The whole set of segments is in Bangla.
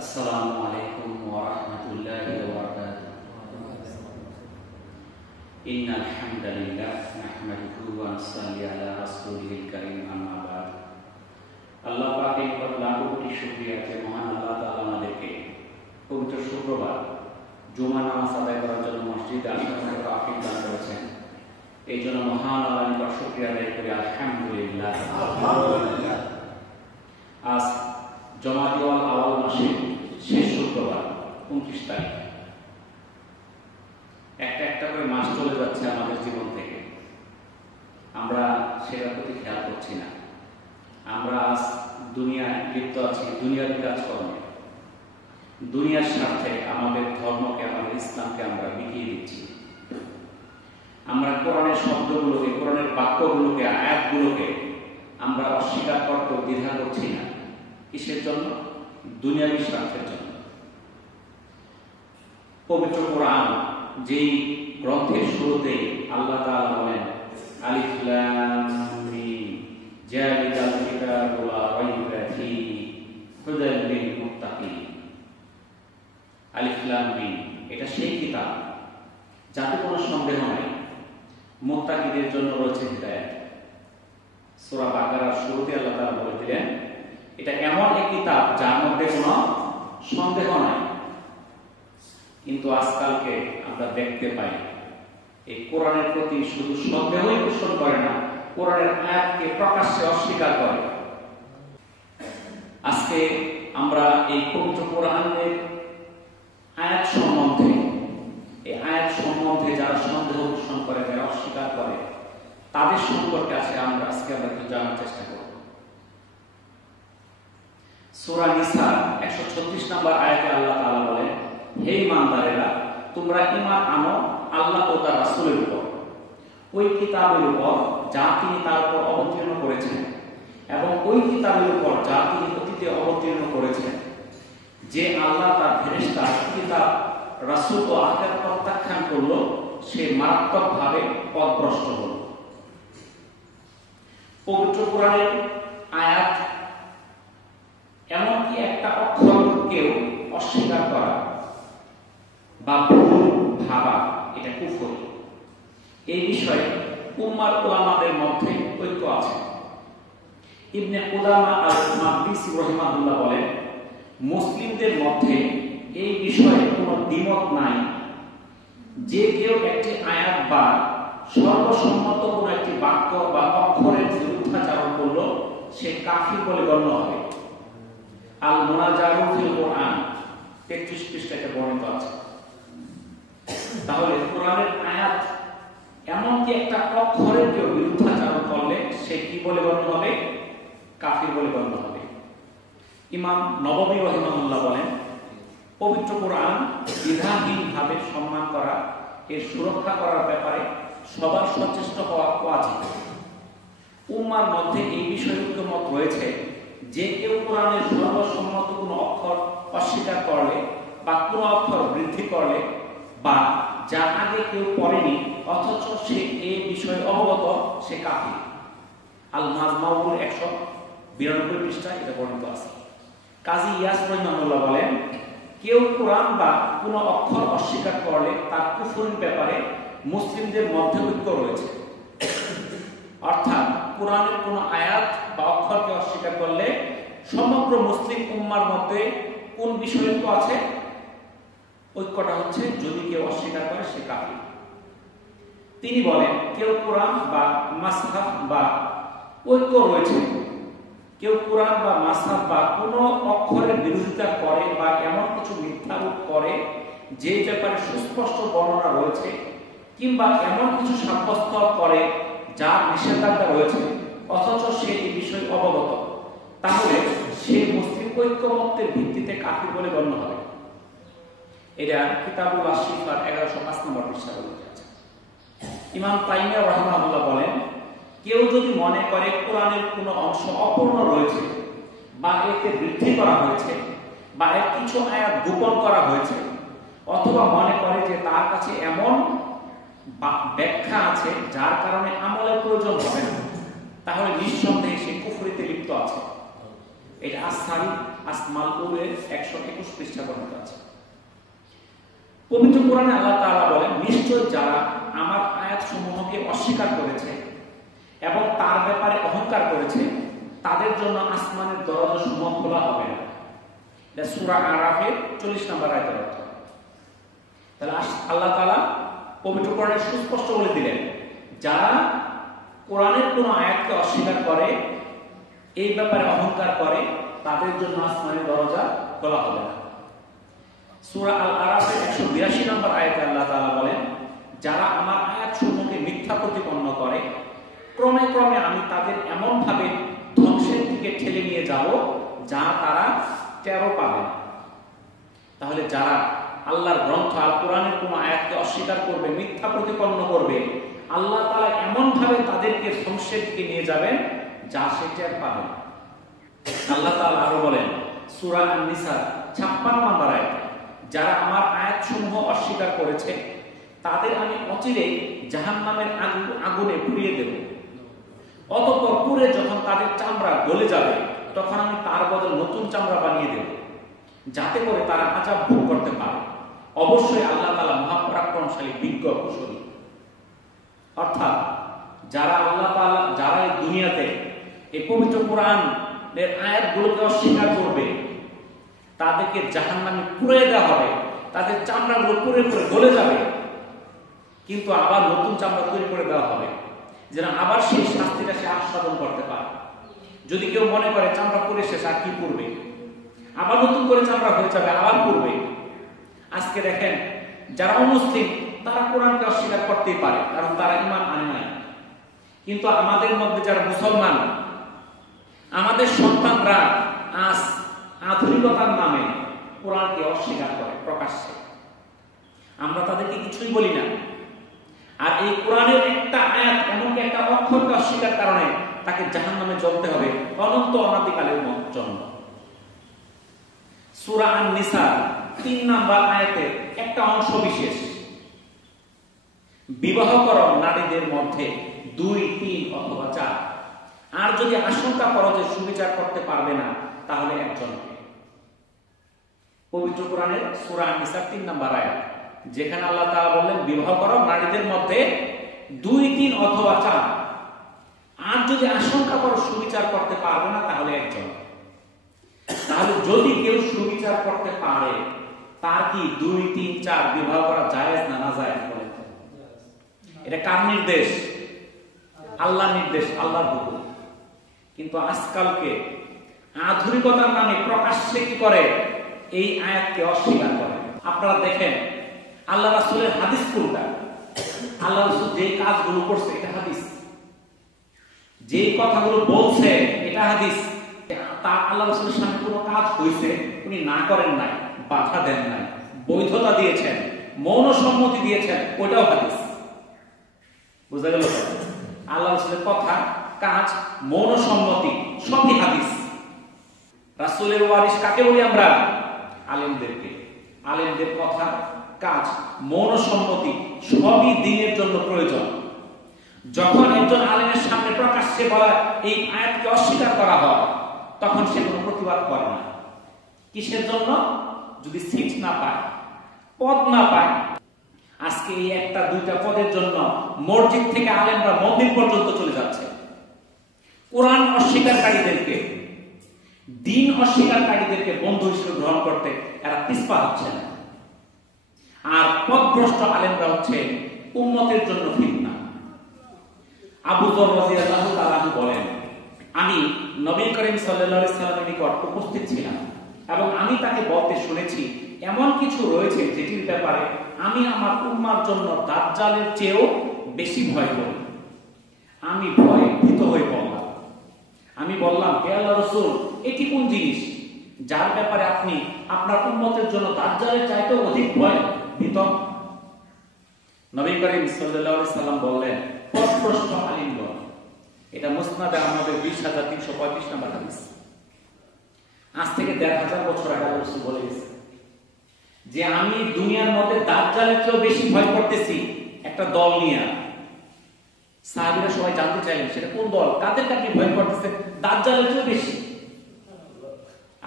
আসসালামু আলাইকুম ওয়া রাহমাতুল্লাহি ওয়া বারাকাতুহু। ইন্নাল হামদালিল্লাহ নাহমাদুহু ওয়া নুসাল্লি আলা রাসূলিল কারীম, আম্মা বা'দ। আল্লাহ পাকের নিকট লাখো কোটি শুকরিয়া যে মহান আল্লাহ তাআলা আমাদেরকে পবিত্র শুক্রবার জুমা নামাজ আদায় করার জন্য মসজিদে আসার মতো তৌফিক দান করেছেন। এই জন্য মহান আল্লাহর নিকট শুকরিয়া আদায় করি, আলহামদুলিল্লাহ। আজ জমাদিউল আওয়াল মাসের শেষ শুক্রবার 29 তারিখ। একটা করে মাস চলে যাচ্ছে আমাদের জীবন থেকে, আমরা সেটার প্রতি খেয়াল করছি না। আমরা আজ দুনিয়ায় লিপ্ত আছি, দুনিয়ার কাজকর্মে, দুনিয়ার স্বার্থে আমাদের ধর্মকে, আমাদের ইসলামকে আমরা বিকিয়ে দিচ্ছি। আমরা কোরআনের শব্দগুলোকে, কোরআনের বাক্যগুলোকে, আয়াতগুলোকে আমরা অস্বীকার করতে দ্বিধা করছি না। কিসের জন্য? দুনিয়াবী স্বার্থের জন্য। পবিত্র কোরআন যেই গ্রন্থের শুরুতে আল্লাহ তাআলা বলেন আলিফ লাম মিম যালিকাল কিতাবু লা রাইবা ফীহি হুদাল লিল মুত্তাকিন। আলিফ লাম মিম, এটা সেই কিতাব যাতে কোনো সন্দেহ নাই, মুত্তাকিদের জন্য রয়েছে হিদায়াত। সূরা বাকারার শুরুতে আল্লাহ তাআলা বলে দিলেন এটা এমন এক কিতাব যার মধ্যে কোনো সন্দেহ নাই। কিন্তু আজকালকে আমরা দেখতে পাই এই কোরআনের প্রতি শুধু সন্দেহই পোষণ করে না, কোরআনের আয়াতকে প্রকাশ্যে অস্বীকার করে। আজকে আমরা এই পবিত্র কোরআনের আয়াত সম্বন্ধে, এই আয়াত সম্বন্ধে যারা সন্দেহ পোষণ করে, যারা অস্বীকার করে, তাদের সম্পর্কে আজকে আমরা একটু জানার চেষ্টা করব। সূরা নিসা 136 নম্বর আয়াতে আল্লাহ তাআলা বলেন, হে ঈমানদারেরা, তোমরা ঈমান আনো আল্লাহ ও তার রাসূলের উপর, ওই কিতাবের উপর যা তিনি তার উপর অবতীর্ণ করেছেন, এবং ওই কিতাবের উপর যা তিনি অতীতে অবতীর্ণ করেছেন। যে আল্লাহ তার ফেরেশতা, কিতাব, রাসূল ও আখিরাত প্রত্যাখ্যান করলো, সে মারাত্মকভাবে পথভ্রষ্ট হলো। পবিত্র কোরআনের আয়াত এমনকি একটা অক্ষরকেও অস্বীকার করা বা ভুল ভাবা, এটা কুফর। এই বিষয়ে উম্মার উলামাদের মধ্যে ঐক্য আছে। ইবনে কুদামা আল-মাকদিসি রাহিমাহুল্লাহ বলেন, মুসলিমদের মধ্যে এই বিষয়ে কোনো দ্বিমত নাই যে কেউ একটি আয়াত বা সর্বসম্মত কোনো একটি বাক্য বা অক্ষরের বিরুদ্ধাচরণ করলো, সে কাফির বলে গণ্য হবে। আল মুনাজারু ফিল কোরআন 33 পৃষ্ঠাতে বর্ণিত আছে। তাহলে কোরআনের আয়াত এমনকি একটা অক্ষরের কেউ বিরুদ্ধাচরণ করলে সে কি বলে গণ্য হবে? কাফির বলে গণ্য হবে। ইমাম নববী রাহিমাহুল্লাহ বলেন, পবিত্র কোরআন বিধানহীনভাবে সম্মান করা, এর সুরক্ষা করার ব্যাপারে সবার সচেষ্ট হওয়া ওয়াজিব। উম্মার মধ্যে এই বিষয়ে ঐকমত রয়েছে যে কেউ কোরআনের সর্বসম্মত কোনো অক্ষর অস্বীকার করলে বা কোনো অক্ষর বৃদ্ধি করলে বা যা আগে কেউ পড়েনি অথচ সে এই বিষয়ে অবগত, সে কাফির। আল মাজমাউর 192 পৃষ্ঠায় এটা বর্ণিত আছে। কাজী ইয়াস রাহিমাহুল্লাহ বলেন, কেউ কোরআন বা কোনো অক্ষর অস্বীকার করলে তার কুফরের ব্যাপারে মুসলিমদের মধ্যে ঐক্য রয়েছে। অর্থাৎ কোরআনের কোনো আয়াত বা অক্ষরকে অস্বীকার করলে সমগ্র মুসলিম উম্মার মধ্যে কোন বিষয়ে ঐক্য আছে? ঐক্যটা হচ্ছে যদি কেউ অস্বীকার করে সে কাফির। তিনি বলেন, কেউ কোরআন বা মাসহাফ বা ঐক্য রয়েছে, কেউ কোরআন বা মাসহাফ বা কোনো অক্ষরের বিরোধিতা করে বা এমন কিছু মিথ্যারোপ করে যে ব্যাপারে সুস্পষ্ট বর্ণনা রয়েছে, কিংবা এমন কিছু সাব্যস্ত করে যার নিষেধাজ্ঞা রয়েছে অথচ সে এই বিষয়ে অবগত, তাহলে সে মুসলিম ঐক্যমত্যের ভিত্তিতে কাফির বলে গণ্য হবে। এটা কিতাবুল আশ-শিফার 1105 নম্বর পৃষ্ঠায় বলা আছে। ইমাম তাইমিয়া রাহিমাহুল্লাহ বলেন, কেউ যদি মনে করে কোরআনের কোনো অংশ অপূর্ণ রয়েছে বা এতে বৃদ্ধি করা হয়েছে বা এর কিছু আয়াত গোপন করা হয়েছে, অথবা মনে করে যে তার কাছে এমন ব্যাখ্যা আছে যার কারণে আমলের প্রয়োজন হবে না, তাহলে নিঃসন্দেহে সে কুফরিতে লিপ্ত আছে। এটা আস-সারি আসমাল উরের 121 পৃষ্ঠা বর্ণিত আছে। পবিত্র কোরআনে আল্লাহ তাআলা বলেন, নিশ্চয় যারা আমার আয়াতসমূহকে অস্বীকার করেছে এবং তার ব্যাপারে অহংকার করেছে তাদের জন্য আসমানের দরজা সমূহ খোলা হবে না। এটা সূরা আরাফের 40 নম্বর আয়াতের অর্থ। তাহলে আল্লাহ তাআলা পবিত্র কোরআনে সুস্পষ্ট বলে দিলেন, যারা কোরআনের কোন আয়াতকে অস্বীকার করে, এই ব্যাপারে অহংকার করে, তাদের জন্য আসমানের দরজা খোলা হবে না। সূরা আল আরাফের 182 নম্বর আয়াতে আল্লাহ তাআলা বলেন, যারা আমার আয়াতসমূহকে মিথ্যা প্রতিপন্ন করে ক্রমে ক্রমে আমি তাদের এমন ভাবে ধ্বংসের দিকে ঠেলে নিয়ে যাব যা তারা টেরও পাবে না। তাহলে যারা আল্লাহর গ্রন্থ আল কোরআনের কোন আয়াতকে অস্বীকার করবে, মিথ্যা প্রতিপন্ন করবে, আল্লাহ তাআলা এমন ভাবে তাদেরকে ধ্বংসের দিকে নিয়ে যাবেন যা সে টের পাবে না। আল্লাহ তাআলা আরো বলেন সূরা আন-নিসা 56 নম্বর আয়াত, যারা আমার আয়াতসমূহ অস্বীকার করেছে তাদের আমি অচিরেই জাহান্নামের আগুনে পুড়িয়ে দেব। অতঃপর পুড়ে যখন তাদের চামড়া গলে যাবে তখন আমি তার বদলে নতুন চামড়া বানিয়ে দেব, যাতে করে তারা আযাব ভোগ করতে পারে। অবশ্যই আল্লাহ তাআলা মহাপরাক্রমশালী, বিজ্ঞ, কুশলী। অর্থাৎ যারা আল্লাহ তাআলা, যারা এই দুনিয়াতে এই পবিত্র কোরআনের আয়াতগুলোকে অস্বীকার করবে তাদেরকে জাহান্নামে পুড়িয়ে দেওয়া হবে, তাদের চামড়াগুলো পুড়ে পুড়ে গলে যাবে, কিন্তু আবার নতুন চামড়া তৈরি করে দেওয়া হবে যেন আবার সেই শাস্তিটা সে আস্বাদন করতে পারে। যদি কেউ মনে করে চামড়া পুড়ে শেষ, আর কি পড়বে, আবার নতুন করে চামড়া হয়ে যাবে, আবার পড়বে। আজকে দেখেন যারা অমুসলিম তারা কোরআনকে অস্বীকার করতেই পারে, কারণ তারা ঈমান আনে নাই। কিন্তু আমাদের মধ্যে যারা মুসলমান, আমাদের সন্তানরা আজ আধুনিকতার নামে কোরআনকে অস্বীকার করে প্রকাশ্যে। আমরা তাদেরকে কিছুই বলি না, আর এই কোরআনের একটা আয়াত, এমনকি একটা অক্ষরকে অস্বীকার কারণে তাকে জাহান্নামে জ্বলতে হবে অনন্ত অনাদিকালের জন্য। সূরা আন-নিসা 3 নম্বর আয়াতের একটা অংশ বিশেষ, বিবাহ করো নারীদের মধ্যে 2, 3 অথবা 4, আর যদি আশঙ্কা করো যে সুবিচার করতে পারবে না তাহলে একজনকে। পবিত্র কোরআনের সূরা আন-নিসা 3 নম্বর আয়াত, যেখানে আল্লাহ তাআলা বললেন বিবাহ করো নারীদের মধ্যে 2, 3 অথবা 4, আর যদি আশঙ্কা করো সুবিচার করতে পারবে না তাহলে একজন। তাহলে যদি কেউ সুবিচার করতে পারে, তার কি 2, 3, 4 বিবাহ করা জায়েজ না নাজায়েজ? বলেন, এটা কার নির্দেশ? আল্লাহর নির্দেশ, আল্লাহর হুকুম। কিন্তু আজকালকে আধুনিকতার নামে প্রকাশ্যে কি করে? এই আয়াতকে অস্বীকার করে। আপনারা দেখেন আল্লাহ রাসূলের হাদিস কোনটা? আল্লাহ রাসূল যে কাজগুলো করছে এটা হাদিস, যে কথাগুলো বলছে এটা হাদিস। তা আল্লাহ রাসূলের সামনে কোনো কাজ হইছে, উনি না করেন নাই, বাধা দেন নাই, বৈধতা দিয়েছেন, মৌন সম্মতি দিয়েছেন, ওটাও হাদিস। বুঝা গেল? আল্লাহ রাসূলের কথা, কাজ, মৌন সম্মতি সবই হাদিস। রাসূলের ওয়ারিস কাকে বলি আমরা? আলেমদেরকে। আলেমদের কথা, কাজ, মৌন সম্মতি সবই দ্বীনের জন্য প্রয়োজন। যখন একজন আলেমের সামনে প্রকাশ্যে বলা এই আয়াতকে অস্বীকার করা হয়, তখন সে কোনো প্রতিবাদ করে না। কিসের জন্য? যদি সিট না পায়, পদ না পায়। আজকে এই 1-2টা পদের জন্য মসজিদ থেকে আলেমরা মন্দির পর্যন্ত চলে যাচ্ছে। কোরআন অস্বীকারীদেরকে, দ্বীন অস্বীকারীদেরকে বন্ধু হিসেবে গ্রহণ করতে এরা পিছপা হচ্ছে না। আর পথভ্রষ্ট আলেমরা হচ্ছে উম্মতের জন্য ফিতনা। আবু যর রাদিয়াল্লাহু তাআলা বলেন, আমি নবী করিম সাল্লাল্লাহু আলাইহি সাল্লামের নিকট উপস্থিত ছিলাম এবং আমি তাকে বলতে শুনেছি, এমন কিছু রয়েছে যেটির ব্যাপারে আমি আমার উম্মার জন্য দাজ্জালের চেয়েও বেশি ভয় করি। আমি ভয়ে ভীত হয়ে পড়লাম। আমি বললাম, হে আল্লাহর রাসূল, এটি কোন জিনিস যার ব্যাপারে আপনি আপনার উম্মতের জন্য দাজ্জালের চাইতেও অধিক ভীত? নবী করিম সাল্লাল্লাহু আলাইহি সাল্লাম বললেন, পথভ্রষ্ট আলিমগণ। এটা মুসনাদে আহমদের 20,335 নম্বর হাদিস। আজ থেকে 1,500 বছর আগে রাসূল বলে গেছে যে আমি দুনিয়ার মধ্যে দাজ্জালের চেয়েও বেশি ভয় করতেছি একটা দল নিয়ে। সাহাবীরা সবাই জানতে চাইলেন সেটা কোন দল, কাদেরকে আপনি ভয় করতেছেন দাজ্জালের চেয়েও বেশি?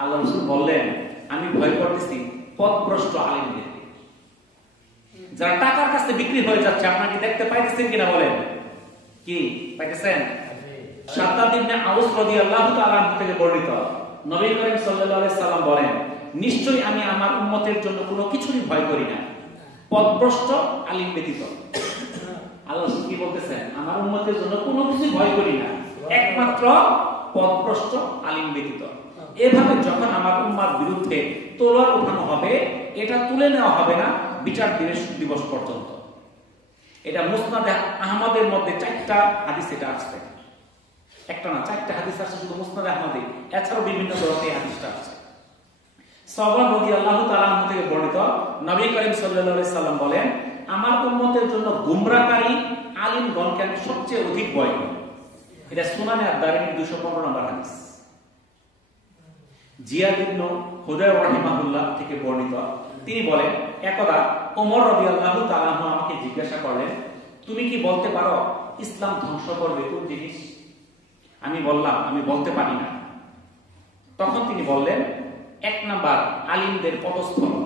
আল্লাহ রাসূল বললেন, আমি ভয় করতেছি পথভ্রষ্ট আলেমদের, যারা টাকার কাছে বিক্রি হয়ে যাচ্ছে। আপনারা কি দেখতে পাইতেছেন কিনা বলেন? কি পাইতেছেন? শাদ্দাদ ইবনে আউস রাদিয়াল্লাহু তাআলা আনহু থেকে বর্ণিত, নবী করিম সাল্লাল্লাহু আলাইহি সাল্লাম বলেন, নিশ্চয়ই আমি আমার উম্মতের জন্য কোনো কিছুরই ভয় করি না, পথভ্রষ্ট আলিম ব্যতীত। আল্লাহ কি বলতেছেন? আমার উম্মতের জন্য কোনো কিছু ভয় করি না, একমাত্র পথভ্রষ্ট আলিম ব্যতীত। এভাবে যখন আমার উম্মার বিরুদ্ধে তলোয়ার উঠানো হবে, এটা তুলে নেওয়া হবে না বিচার দিবস পর্যন্ত। এটা মুসনাদে আহমদের মধ্যে 4টা হাদিস এটা আসছে, একটা না 4টা হাদিস আসছে শুধু মুসনাদে আহমদে, এছাড়াও বিভিন্ন গ্রন্থে এই হাদিসটা আসছে। সাওবান রাদিয়াল্লাহু তাআলা আনহু থেকে বর্ণিত, নবী করিম সাল্লাল্লাহু আলাইহি সাল্লাম বলেন, আমার উম্মতের জন্য গুমরাহকারী আলিমগণকে আমি সবচেয়ে অধিক ভয় করি। এটা সুনানে আদ-দারিমি 215 নম্বর হাদিস। জিয়াদ ইবনে হুদায়র রাহিমাহুল্লাহ থেকে বর্ণিত, তিনি বলেন, একদা ওমর রাদিয়াল্লাহু তাআলা আনহু আমাকে জিজ্ঞাসা করলেন, তুমি কি বলতে পারো ইসলাম ধ্বংস করবে কোন জিনিস? আমি বললাম, আমি বলতে পারি না। তখন তিনি বললেন, 1 নাম্বার আলিমদের পদস্থলন,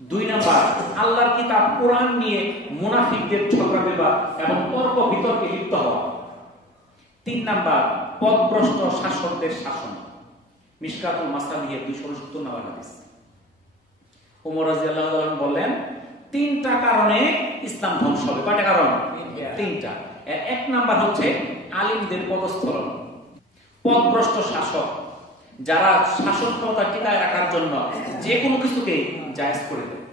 2 নাম্বার আল্লাহর কিতাব কোরআন নিয়ে মুনাফিকদের ঝগড়া বিবাদ এবং তর্ক বিতর্কে লিপ্ত হওয়া, 3 নাম্বার পথভ্রষ্ট শাসকদের শাসন। মিশকাতুল মাসাবিহ 269 নম্বর হাদিস। ওমর রাদিয়াল্লাহু আনহু বললেন, 3টা কারণে ইসলাম ধ্বংস হবে। কয়টা কারণ? 3টা। 1 নাম্বার হচ্ছে আলিমদের পদস্থলন, পথভ্রষ্ট শাসক, যারা শাসন ক্ষমতা টিকায় রাখার জন্য যে কোনো কিছুকে জায়েজ করে দেয়।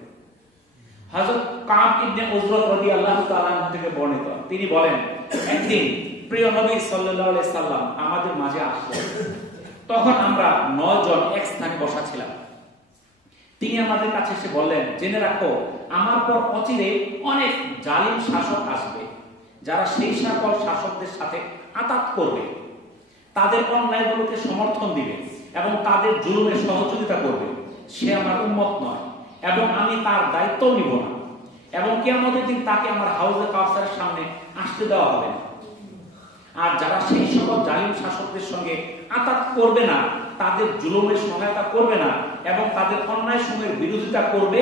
হযরত কাব ইবনে উজরা রাদিয়াল্লাহু তাআলা থেকে বর্ণিত, তিনি বলেন, একদিন প্রিয় নবী সাল্লাল্লাহু আলাইহি সাল্লাম আমাদের মাঝে আসলেন। তখন আমরা 9 জন এক স্থানে বসা ছিলাম। তিনি আমাদের কাছে এসে বললেন, জেনে রাখো, আমার পর অচিরে অনেক জালিম শাসক আসবে, যারা সেই সকল শাসকদের সাথে আতাত করবে, তাদের অন্যায়গুলোকে সমর্থন দিবে এবং তাদের জুলুমে সহযোগিতা করবে। সে আমার উম্মত নয় এবং আমি তার দায়িত্ব নিব না, এবং কিয়ামতের দিন তাকে আমার হাউজে কাউসারের সামনে আসতে দেওয়া হবে না। আর যারা সেই সকল জালিম শাসকদের সঙ্গে আতাত করবে না, তাদের জুলুমের সহায়তা করবে না এবং তাদের অন্যায় সমূহের বিরোধিতা করবে,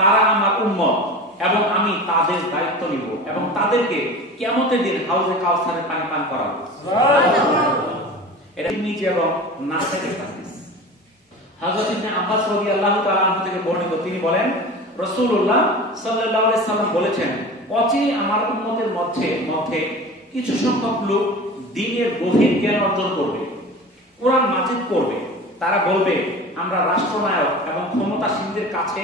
তারা আমার উম্মত এবং আমি তাদের দায়িত্ব নিব এবং তাদেরকে কিয়ামতের দিন হাউজে কাউসারের পানি পান করাবো। এটা নিচে এবং নাসাইয়ের হাদিস। হযরত ইবনে আব্বাস রাদিয়াল্লাহু তাআলা আনহু থেকে বর্ণিত, তিনি বলেন, রাসূলুল্লাহ সাল্লাল্লাহু আলাইহি সাল্লাম বলেছেন, অচিরে আমার উম্মতের মধ্যে কিছু সংখ্যক লোক দ্বীনের গভীর জ্ঞান অর্জন করবে, কোরআন মাজিদ পড়বে। তারা বলবে, আমরা রাষ্ট্রনায়ক এবং ক্ষমতাসীনদের কাছে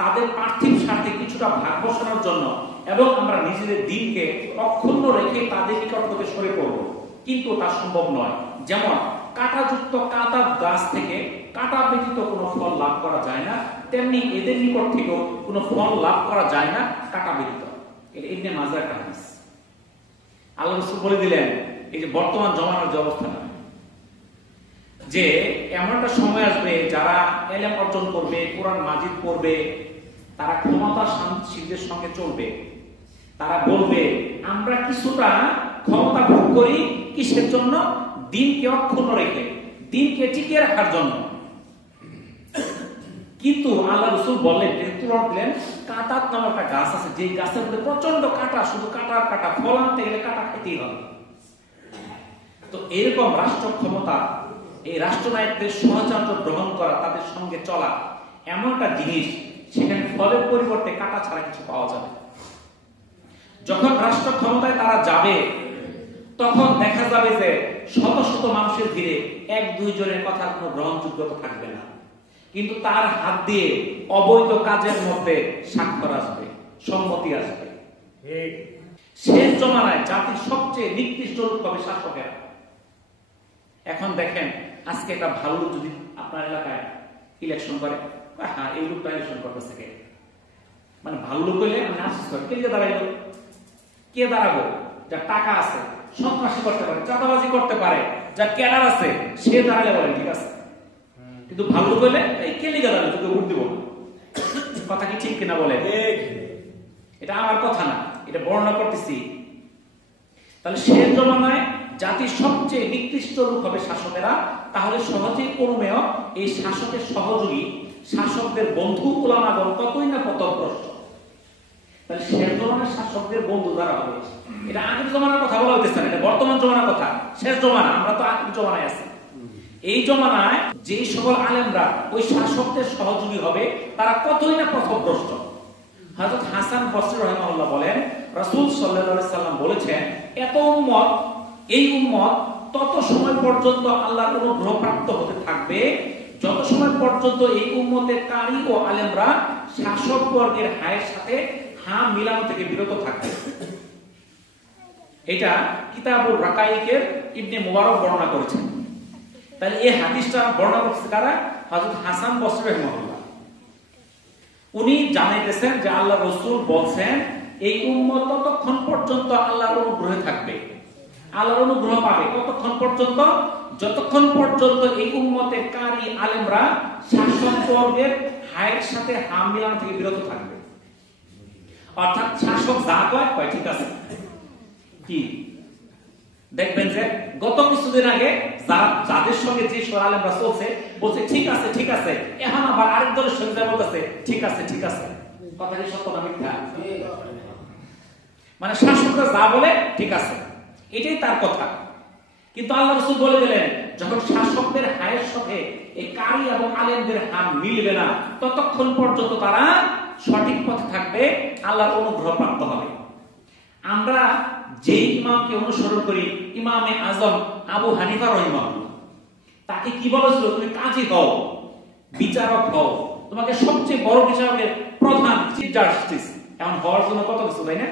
তাদের পার্থিব স্বার্থে কিছুটা ভাগ বসানোর জন্য এবং আমরা নিজেদের দ্বীনকে অক্ষুণ্ণ রেখে তাদের নিকট হতে সরে পড়ব, কিন্তু তা সম্ভব নয়। যেমন কাঁটাযুক্ত কাঁটা গাছ থেকে কাঁটা ব্যতীত কোনো ফল লাভ করা যায় না, তেমনি এদের নিকট থেকেও কোনো ফল লাভ করা যায় না কাঁটা ব্যতীত। এটা ইবনে মাজাহ এর হাদিস। আল্লাহ রাসূল বলে দিলেন, এই যে বর্তমান জমানার যে অবস্থা, যে এমন একটা সময় আসবে যারা ইলম অর্জন করবে, কোরআন মাজিদ পড়বে, তারা ক্ষমতাসীনদের সঙ্গে চলবে। তারা বলবে, আমরা কিছুটা ক্ষমতা ভোগ করি কিসের জন্য? দ্বীনকে অক্ষুণ্ণ রেখে, দ্বীনকে টিকিয়ে রাখার জন্য। কিন্তু আল্লাহ রাসূল বললেন, কাঁটাত নামক একটা গাছ আছে, যে গাছের মধ্যে প্রচন্ড কাঁটা, শুধু কাঁটার কাঁটা, ফল আনতে গেলে কাঁটা খেতেই হবে। তো এরকম রাষ্ট্র ক্ষমতা, এই রাষ্ট্রনায়কদের সহচর্য গ্রহণ করা, তাদের সঙ্গে চলা এমন একটা জিনিস, সেখানে ফলের পরিবর্তে কাঁটা ছাড়া কিছু পাওয়া যাবে। যখন রাষ্ট্র ক্ষমতায় তারা যাবে, তখন দেখা যাবে যে শত শত মানুষের ভিড়ে 1-2 জনের কথার কোনো গ্রহণযোগ্যতা থাকবে না, কিন্তু তার হাত দিয়ে অবৈধ কাজের মধ্যে স্বাক্ষর আসবে, সম্মতি আসবে। শেষ জমানায় জাতির সবচেয়ে নিকৃষ্ট লোক হবে শাসকেরা। এখন দেখেন, আজকে একটা ভালো লোক যদি আপনার এলাকায় ইলেকশন করে, হ্যাঁ এই লোকটা ইলেকশন করতেছে কে, মানে ভালো লোক হইলে আমি আফসোস করি, কে দাঁড়াইলো? কে দাঁড়াবো? যার টাকা আছে, সন্ত্রাসী করতে পারে, চাঁদাবাজি করতে পারে, যার ক্যাডার আছে, সে দাঁড়ালে বলেন ঠিক আছে। কিন্তু ভালো লোক হইলে এই কে লিগা দাঁড়ালে, তোকে ভোট দিব। কথা কি ঠিক কিনা বলে? এটা আমার কথা না, এটা বর্ণনা করতেছি। তাহলে শেষ জমানায় জাতির সবচেয়ে নিকৃষ্ট লোক হবে শাসকেরা, তাহলে সহজেই অনুমেয় এই শাসকের সহযোগী, শাসকদের বন্ধু উলামাগণ কতই না পথভ্রষ্ট। তাহলে শেষ জমানার শাসকদের বন্ধু যারা হবে, এটা আগের জমানার কথা বলা হইতেছে না, এটা বর্তমান জমানার কথা, শেষ জমানা। আমরা তো আগের জমানায় আছি। এই জমানায় যে সকল আলেমরা ওই শাসকদের সহযোগী হবে, তারা কতই না পথভ্রষ্ট। হযরত হাসান বসরি রাহিমাহুল্লাহ বলেন, রাসূল সাল্লাল্লাহু আলাইহি সাল্লাম বলেছেন, এত উম্মত, এই উম্মত তত সময় পর্যন্ত আল্লাহর অনুগ্রহ প্রাপ্ত হতে থাকবে যত সময় পর্যন্ত এই উম্মতের কারি ও আলেমরা শাসক বর্গের হায়ের সাথে হা মিলানো থেকে বিরত থাকবে। এটা কিতাবুর রাকাইকের ইবনে মুবারক বর্ণনা করেছেন। তাহলে এই হাদিসটা বর্ণনা করছে কারা? হযরত হাসান বসরি রাহিমাহুল্লাহ। উনি জানাইতেছেন যে আল্লাহ রাসূল বলেন, এই উম্মত ততক্ষণ পর্যন্ত আল্লাহর অনুগ্রহে থাকবে, আল্লাহর অনুগ্রহ পাবে কতক্ষণ পর্যন্ত? যতক্ষণ পর্যন্ত এই উম্মতের কারি আলেমরা শাসক বর্গের হায়ের সাথে হা মিলানো থেকে বিরত থাকবে। অর্থাৎ শাসক যা কয় ঠিক আছে। কি দেখবেন যে গত কিছুদিন আগে যাদের সঙ্গে যে আলেমরা চলছে বলছে ঠিক আছে ঠিক আছে, এখন আবার আরেক দলের সঙ্গে বলতেছে ঠিক আছে ঠিক আছে। কথা কি সত্য না মিথ্যা? মানে শাসকরা যা বলে ঠিক আছে, এটাই তার কথা। কিন্তু আল্লাহ রাসূল বলে দিলেন, যখন শাসকদের হায়ের সাথে এই কারি এবং আলেমদের হাত মিলবে না, ততক্ষণ পর্যন্ত তারা সঠিক পথে থাকবে, আল্লাহর অনুগ্রহ প্রাপ্ত হবে। আমরা যে ইমামকে অনুসরণ করি, ইমামে আজম আবু হানিফা রাহিমাহুল্লাহ, তাকে কি বলেছিল? তুমি কাজী হও, বিচারক হও, তোমাকে সবচেয়ে বড় বিচারকের প্রধান চিফ জাস্টিস, এখন হওয়ার জন্য কত কিছু, তাই না?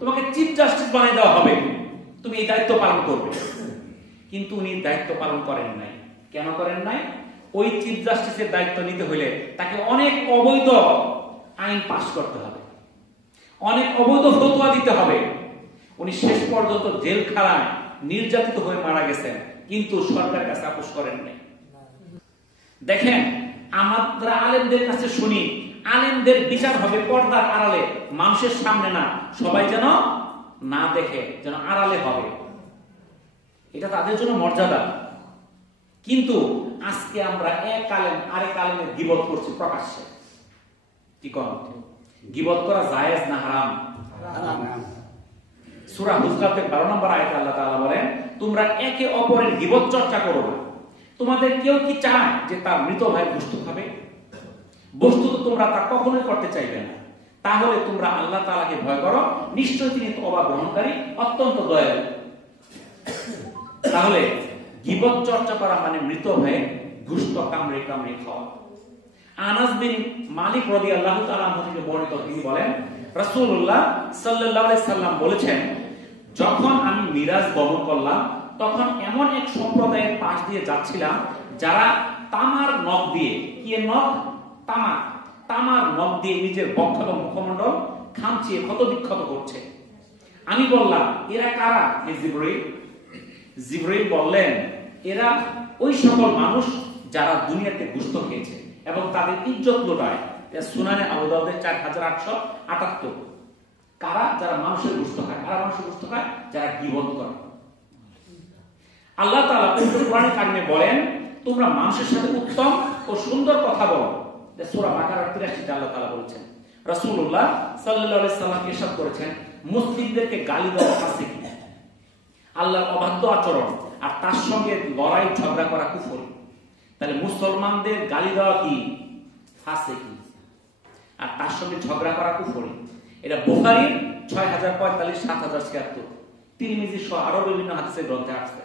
তোমাকে চিফ জাস্টিস বানিয়ে দেওয়া হবে, তুমি এই দায়িত্ব পালন করবে। কিন্তু উনি দায়িত্ব পালন করেন নাই। কেন করেন নাই? ওই চিফ জাস্টিসের দায়িত্ব নিতে হলে তাকে অনেক অবৈধ আইন পাস করতে হবে, অনেক অবৈধ ফতোয়া দিতে হবে। উনি শেষ পর্যন্ত জেলখানায় নির্যাতিত হয়ে মারা গেছেন, কিন্তু সরকারের কাছে আপোষ করেন নাই। দেখেন, আমরা আলেমদের কাছে শুনি, আলেমদের বিচার হবে পর্দার আড়ালে, মানুষের সামনে না, সবাই যেন না দেখে, যেন আড়ালে হবে। এটা তাদের জন্য মর্যাদা। কিন্তু আজকে আমরা এক আলেম আরেক আলেমের গীবত করছি প্রকাশ্যে। কি কোন গীবত করা জায়েজ না হারাম? সূরা হুজরাতের 12 নম্বর আয়াতে আল্লাহ তাআলা বলেন, তোমরা একে অপরের গীবত চর্চা করো না। তোমাদের কেউ কি চায় যে তার মৃত ভাই গোশত খাবে? বস্তুত তোমরা তা কখনোই করতে চাইবে না। তাহলে তোমরা আল্লাহ তাআলাকে ভয় করো, নিশ্চয়ই তিনি তওবা গ্রহণকারী, অত্যন্ত দয়ালু। তাহলে গীবত চর্চা করা মানে মৃত ভাইয়ের গোশত কামড়ে কামড়ে খাওয়া। আনাস বিন মালিক রাদিয়াল্লাহু তাআলা আনহু থেকে বর্ণিত, তিনি বলেন, রাসূলুল্লাহ সাল্লাল্লাহু আলাইহি সাল্লাম বলেছেন, যখন আমি মিরাজ গমন করলাম, তখন এমন এক সম্প্রদায়ের পাশ দিয়ে যাচ্ছিলাম যারা তামার নখ দিয়ে, কি নখ? তামার নখ দিয়ে নিজের বক্ষ এবং মুখমণ্ডল খামচিয়ে ক্ষতবিক্ষত করছে। আমি বললাম, এরা কারা হে জিবরাইল? জিবরাইল বললেন, এরা ওই সকল মানুষ যারা দুনিয়াতে গোশত খেয়েছে এবং তাদের ইজ্জত লুটায়। সুনানে আবু দাউদের 4878। কারা? যারা মানুষের গোশত খায়। কারা মানুষের গোশত খায়? যারা গীবত করে। আল্লাহ তাআলা পবিত্র কোরআনে কারিমে বলেন, তোমরা মানুষের সাথে উত্তম ও সুন্দর কথা বলো। সূরা বাকারার 83-তে আল্লাহ তাআলা বলেছেন। রাসূলুল্লাহ সাল্লাল্লাহু আলাইহি সাল্লাম ইরশাদ করেছেন, মুসলিমদেরকে গালি দেওয়া ফাসিক, আল্লাহর অবাধ্য আচরণ, আর তার সঙ্গে লড়াই ঝগড়া করা কুফর। তাহলে মুসলমানদের গালি দেওয়া কি? ফাসিকি, আর তার সঙ্গে ঝগড়া করা কুফর। এটা বুখারীর 6045, 7076, তিরমিজি সহ আরো বিভিন্ন হাদিসের গ্রন্থে আছে।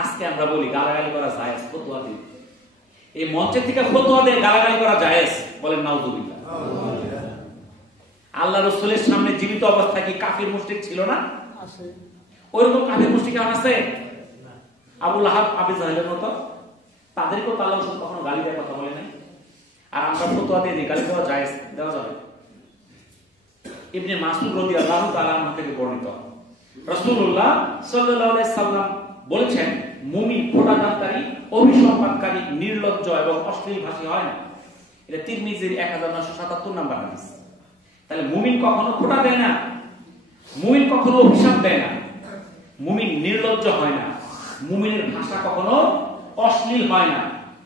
আজকে আমরা বলি গালাগালি করা জায়েজ, ফতোয়া দিই। এই মঞ্চের থেকে ফতোয়া দিয়ে গালাগালি করা জায়েজ, বলেন নাউযুবিল্লাহ। আল্লাহ রাসূলের সামনে জীবিত অবস্থায় কি কাফির মুশরিক ছিল না? আছে। ওইরকম কাফির মুশরিক কেমন আছে? আবু লাহাব, আবু জাহেলের মতো। তাদেরকেও আল্লাহ রাসূল কখনো গালি দেওয়ার কথা বলে নাই। আর আমরা ফতোয়া দিয়ে গালি দেওয়া জায়েজ, দেওয়া যাবে। ইবনে মাসউদ রাদিয়াল্লাহু তাআলা আনহু থেকে বর্ণিত, রাসূলুল্লাহ সাল্লাল্লাহু আলাইহি সাল্লাম বলেছেন, মুমিন প্রতারণাকারী, অভিসম্পাদকারী, নির্লজ্জ এবং অশ্লীল ভাষী হয় না। এটা তিরমিজির 1977 নম্বর হাদিস। তাহলে মুমিন কখনো খোটা দেয় না, মুমিন কখনো অভিশাপ দেয় না, মুমিন নির্লজ্জ হয় না, মুমিনের ভাষা কখনো অশ্লীল হয় না।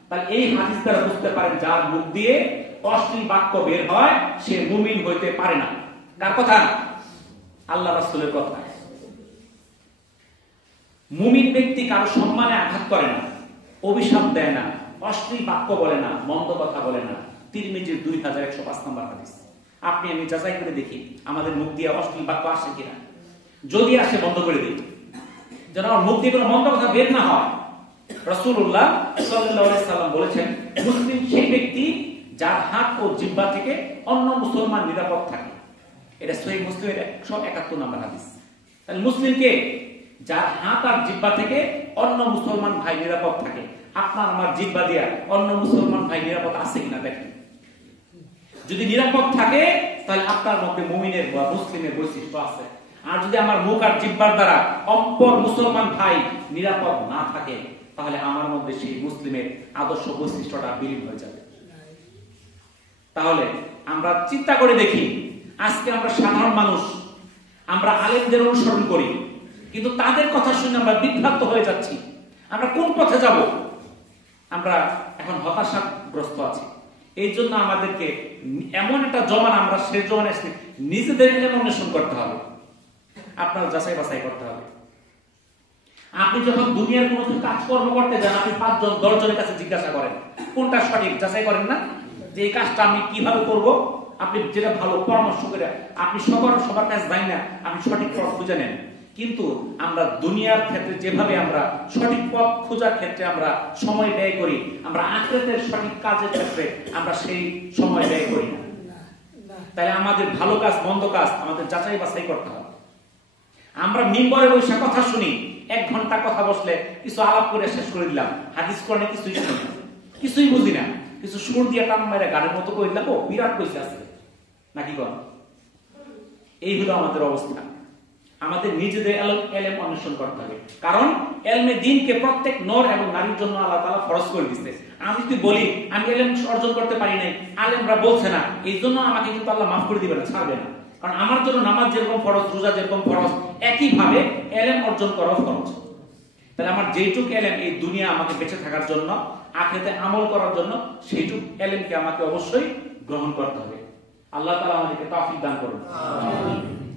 তাহলে এই হাদিস দ্বারা বুঝতে পারেন যার মুখ দিয়ে অশ্লীল বাক্য বের হয় সে মুমিন হইতে পারে না। কার কথা? আল্লাহ রাসূলের কথা। মুমিন ব্যক্তি কারো সম্মানে আঘাত করে না, অভিশাপ দেয় না, অশ্লীল বাক্য বলে না, মন্দ কথা বলে না। তিরমিজির 2105 নম্বর হাদিস। আপনি আমি যাচাই করে দেখি আমাদের মুখ দিয়ে অশ্লীল বাক্য আসে কিনা। যদি আসে বন্ধ করে দিই, যেন আমার মুখ দিয়ে কোনো মন্দ কথা বের না হয়। রাসূলুল্লাহ সাল্লাল্লাহু আলাইহি সাল্লাম বলেছেন, মুসলিম সেই ব্যক্তি যার হাত ও জিহ্বা থেকে অন্য মুসলমান নিরাপদ থাকে। এটা সহিহ মুসলিমের 171 নম্বর হাদিস। তাহলে মুসলিমকে যার হাত আর জিহ্বা থেকে অন্য মুসলমান ভাই নিরাপদ থাকে। আপনার আমার জিহ্বা দিয়া অন্য মুসলমান ভাই নিরাপদ আছে কিনা দেখেন। যদি নিরাপদ থাকে তাহলে আপনার মধ্যে মুমিনের বা মুসলিমের বৈশিষ্ট্য আছে। আর যদি আমার মুখ আর জিহ্বার দ্বারা অপর মুসলমান ভাই নিরাপদ না থাকে তাহলে আমার মধ্যে সেই মুসলিমের আদর্শ বৈশিষ্ট্যটা বিলীন হয়ে যাবে। তাহলে আমরা চিন্তা করে দেখি, আজকে আমরা সাধারণ মানুষ, আমরা আলেমদের অনুসরণ করি, কিন্তু তাদের কথা শুনে আমরা বিভ্রান্ত হয়ে যাচ্ছি। আমরা কোন পথে যাব? আমরা এখন হতাশাগ্রস্ত আছি। এই জন্য আমাদেরকে এমন একটা জমানা, আমরা সেই জমানায় নিজেদের অন্বেষণ করতে হবে, আপনার যাচাই বাছাই করতে হবে। আপনি যখন দুনিয়ার কোনো কাজকর্ম করতে যান, আপনি 5 জন 10 জনের কাছে জিজ্ঞাসা করেন কোনটা সঠিক, যাচাই করেন না যে এই কাজটা আমি কিভাবে করব। আপনি যেটা ভালো পরামর্শ করে, আপনি সবার কাছে যাই না, আপনি সঠিক পথ খুঁজে নেন। কিন্তু আমরা দুনিয়ার ক্ষেত্রে যেভাবে আমরা সঠিক পথ খোঁজার ক্ষেত্রে আমরা সময় ব্যয় করি, আমরা আখিরাতের সঠিক কাজের ক্ষেত্রে আমরা সেই সময় ব্যয় করি না। তাহলে আমাদের ভালো কাজ মন্দ কাজ আমাদের যাচাই বাছাই করতে হবে। আমরা মিম্বরে বসে কথা শুনি, 1 ঘন্টা কথা বসলে কিছু আলাপ করে শেষ করে দিলাম, হাদিস কোরআনে কিছুই বুঝি না, কিছু সুর দিয়ে টান মেরে গানের মতো করে দিলাম, ও বিরাট কইছে আছে নাকি কর। এই হলো আমাদের অবস্থা। আমাদের নিজেদের এলেম অন্বেষণ করতে হবে, কারণ এলমে দ্বীনকে প্রত্যেক নর এবং নারীর জন্য আল্লাহ তাআলা ফরজ করে দিয়েছে। আমি যদি বলি আমি এলেম অর্জন করতে পারি নাই, আলেমরা বলছে না, এই জন্য আমাকে কিন্তু আল্লাহ মাফ করে দিবে না, ছাড়বে না। কারণ আমার জন্য নামাজ যেরকম ফরজ, রোজা যেরকম ফরজ, একইভাবে এলেম অর্জন করাও ফরজ। তাহলে আমার যেটুক এলেম এই দুনিয়া আমাকে বেঁচে থাকার জন্য, আখিরাতে আমল করার জন্য, সেইটুক এলেমকে আমাকে অবশ্যই গ্রহণ করতে হবে। আল্লাহ তাআলা আমাদেরকে তৌফিক দান করুন।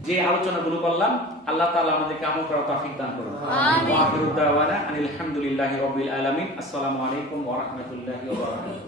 যে আলোচনাগুলো করলাম আল্লাহ তাআলা আমাদেরকে আমল করার তৌফিক দান করুন। ওয়া আখিরু দাওয়ানা আনিল হামদুলিল্লাহি রাব্বিল আলামিন। আসসালামু আলাইকুম ওয়া রাহমাতুল্লাহি ওয়া বারাকাতুহু।